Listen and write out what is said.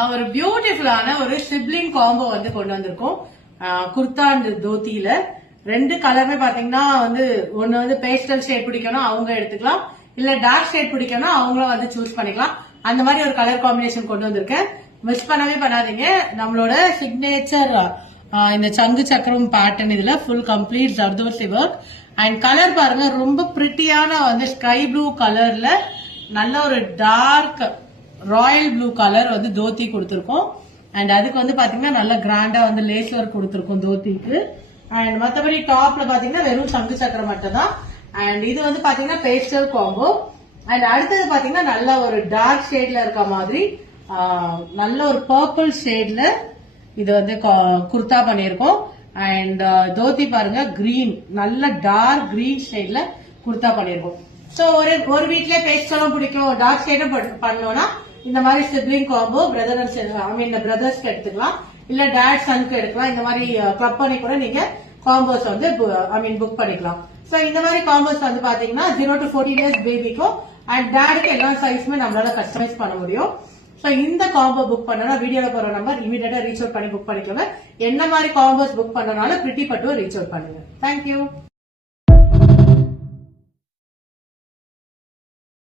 ஒரு பியூட்டிஃபுல்லான ஒரு சிப்ளிங் காம்போ வந்து கொண்டு வந்திருக்கோம். குர்தா அண்ட் தோத்தியில ரெண்டு கலருமே பாத்தீங்கன்னா வந்து ஒன்னு வந்து பேஸ்டல் ஷேட் பிடிக்கணும் அவங்க எடுத்துக்கலாம், இல்ல டார்க் ஷேட் பிடிக்கணும் அவங்களும் வந்து சூஸ் பண்ணிக்கலாம். அந்த மாதிரி ஒரு கலர் காம்பினேஷன் கொண்டு வந்திருக்கேன். மிஸ் பண்ணவே பண்ணாதீங்க. நம்மளோட சிக்னேச்சர் இந்த சங்கு சக்கரம் பேட்டர்ன் இதுல full complete zardozi work and colour பாருங்க ரொம்ப பிரிட்டியான வந்து ஸ்கை ப்ளூ கலர்ல நல்ல ஒரு டார்க் ராயல் ப்ளூ கலர் வந்து தோத்தி கொடுத்திருக்கோம். அண்ட் அதுக்கு வந்து பாத்தீங்கன்னா நல்ல கிராண்டா வந்து லேஸ் ஒர்க் கொடுத்திருக்கோம் தோத்திக்கு. அண்ட் மத்தபடி டாப்ல பாத்தீங்கன்னா வெறும் சங்கு சக்கரம் மட்டும் தான். அண்ட் இது வந்து பாத்தீங்கன்னா பேஸ்டல் காம்போ. அண்ட் அடுத்தது பாத்தீங்கன்னா நல்ல ஒரு டார்க் ஷேட்ல இருக்க மாதிரி நல்ல ஒரு பர்பிள் ஷேட்ல இது வந்து குர்தா பண்ணிருக்கோம். அண்ட் தோத்தி பாருங்க கிரீன் நல்ல டார்க் கிரீன் ஷேட்ல குர்தா பண்ணிருக்கோம். சோ ஒரு வீட்லயே பேஸ்டலும் பிடிக்கும் டார்க் ஷேடும் பண்ணோம்னா இந்த மாதிரி சிப்ளிங் காம்போ பிரதர்ஸ்க்கு எடுத்துக்கலாம், இல்ல டேட் சனுக்கு எடுக்கலாம். இந்த மாதிரி கிளப் பண்ணி கூட நீங்க காம்போஸ் வந்து புக் பண்ணிக்கலாம். சோ இந்த மாதிரி காம்போஸ் வந்து பாத்தீங்கன்னா 0 to 14 years பேபிக்கும் அண்ட் டேடுக்கு எல்லா சைஸுமே நம்மளால கஸ்டமைஸ் பண்ண முடியும். சோ இந்த காம்போ புக் பண்ணனா வீடியோல போற நம்பர் இமீடியட்டா ரீச் அவுட் பண்ணி புக் பண்ணிக்கோங்க. என்ன மாதிரி காம்போஸ் புக் பண்ணனால பிரிட்டி பட்டுவை ரீச் அவுட் பண்ணுங்க. தேங்க்யூ.